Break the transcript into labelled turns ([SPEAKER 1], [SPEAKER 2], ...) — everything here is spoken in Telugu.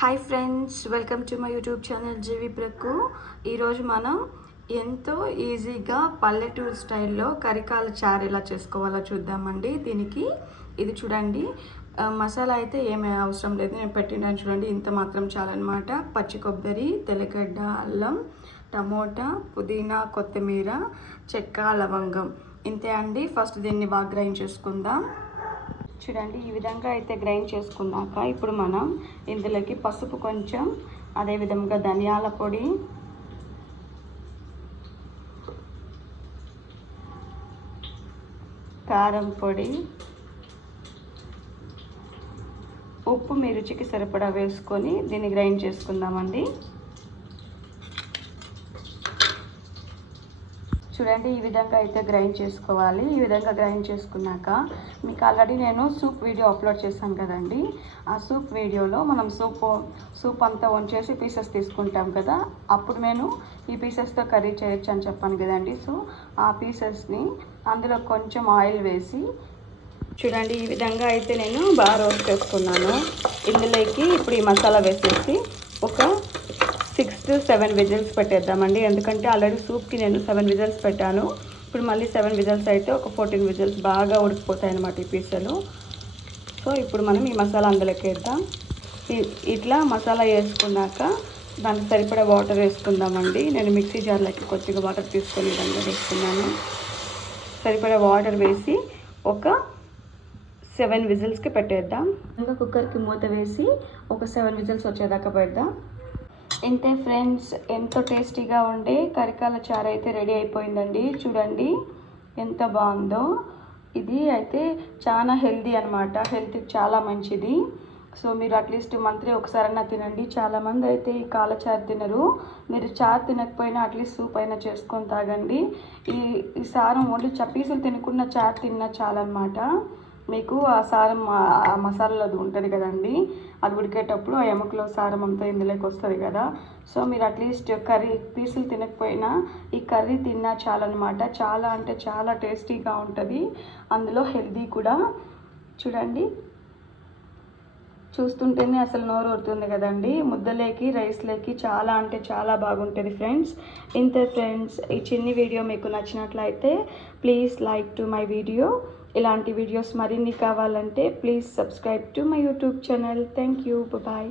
[SPEAKER 1] Hi friends welcome to my YouTube channel జీవి ప్రక్కు ఈరోజు మనం ఎంతో ఈజీగా పల్లెటూరు స్టైల్లో కరికాల చారు ఎలా చేసుకోవాలో చూద్దామండి. దీనికి ఇది చూడండి. మసాలా అయితే ఏమీ అవసరం లేదు. నేను పెట్టినాను చూడండి. ఇంత మాత్రం చాలన్నమాట. పచ్చి కొబ్బరి తెల్లగడ్డ అల్లం టమోటా పుదీనా కొత్తిమీర చెక్క లవంగం. ఇంతే అండి. ఫస్ట్ దీన్ని బాగా గ్రైండ్ చేసుకుందాం. చూడండి ఈ విధంగా అయితే గ్రైండ్ చేసుకున్నాక ఇప్పుడు మనం ఇందులోకి పసుపు కొంచెం అదేవిధంగా ధనియాల పొడి కారం పొడి ఉప్పు మీ రుచికి సరిపడా వేసుకొని దీన్ని గ్రైండ్ చేసుకుందామండి. చూడండి ఈ విధంగా అయితే గ్రైండ్ చేసుకోవాలి. ఈ విధంగా గ్రైండ్ చేసుకున్నాక మీకు ఆల్రెడీ నేను సూప్ వీడియో అప్లోడ్ చేశాను కదండి. ఆ సూప్ వీడియోలో మనం సూప్ సూప్ అంతా వంచేసి పీసెస్ తీసుకుంటాం కదా. అప్పుడు నేను ఈ పీసెస్తో కర్రీ చేయొచ్చు అని చెప్పాను కదండి. సో ఆ పీసెస్ని అందులో కొంచెం ఆయిల్ వేసి చూడండి ఈ విధంగా అయితే నేను బాగా రోస్ట్ చేసుకున్నాను. ఇందులోకి ఇప్పుడు ఈ మసాలా వేసేసి ఒక సిక్స్ టు సెవెన్ విజిల్స్ పెట్టేద్దామండి. ఎందుకంటే ఆల్రెడీ సూప్కి నేను సెవెన్ విజిల్స్ పెట్టాను. ఇప్పుడు మళ్ళీ సెవెన్ విజిల్స్ అయితే ఒక ఫోర్టీన్ విజిల్స్ బాగా ఉడికిపోతాయి అన్నమాట ఈ పీసలు. సో ఇప్పుడు మనం ఈ మసాలా అందులోకి వేద్దాం. ఇ- ఇట్లా మసాలా వేసుకున్నాక దానికి సరిపడే వాటర్ వేసుకుందామండి. నేను మిక్సీ జార్లోకి కొద్దిగా వాటర్ తీసుకొని దాన్ని వేసుకున్నాను సరిపడే వాటర్ వేసి ఒక సెవెన్ విజిల్స్కి పెట్టేద్దాం. ఇంకా కుక్కర్కి మూత వేసి ఒక సెవెన్ విజిల్స్ వచ్చేదాకా పెడదాం. ఇంతే ఫ్రెండ్స్ ఎంతో టేస్టీగా ఉండే కరికాల చారు అయితే రెడీ అయిపోయిందండి. చూడండి ఎంత బాగుందో. ఇది అయితే చాలా హెల్దీ అనమాట హెల్త్కి చాలా మంచిది. సో మీరు అట్లీస్ట్ మంత్లీ ఒకసారన్నా తినండి. చాలామంది అయితే ఈ కాలచారు తినరు. మీరు చారు తినకపోయినా అట్లీస్ట్ సూప్ అయినా చేసుకొని తాగండి. ఈ ఈ సారం ఓన్లీ చపీసులు తినకుండా చారు తిన్నా చాలన్నమాట మీకు ఆ సారం ఆ- మసాలాలో అది ఉంటుంది కదండి. అది ఉడికేటప్పుడు ఆ ఎముకలో సారం అంతా ఇందులోకి వస్తుంది కదా. సో మీరు అట్లీస్ట్ కర్రీ పీసులు తినకపోయినా ఈ కర్రీ తిన్నా చాలన్నమాట. చాలా అంటే చాలా టేస్టీగా ఉంటుంది. అందులో హెల్దీ కూడా. చూడండి. చూస్తుంటేనే అసలు నోరు ఊరుతుంది కదండి. ముద్దలేకి రైస్లేకి చాలా అంటే చాలా బాగుంటుంది ఫ్రెండ్స్. ఇంతే ఫ్రెండ్స్ ఈ చిన్ని వీడియో మీకు నచ్చినట్లయితే please like to my video. ఇలాంటి వీడియోస్ మరిన్ని కావాలంటే please subscribe to my YouTube channel. Thank you bye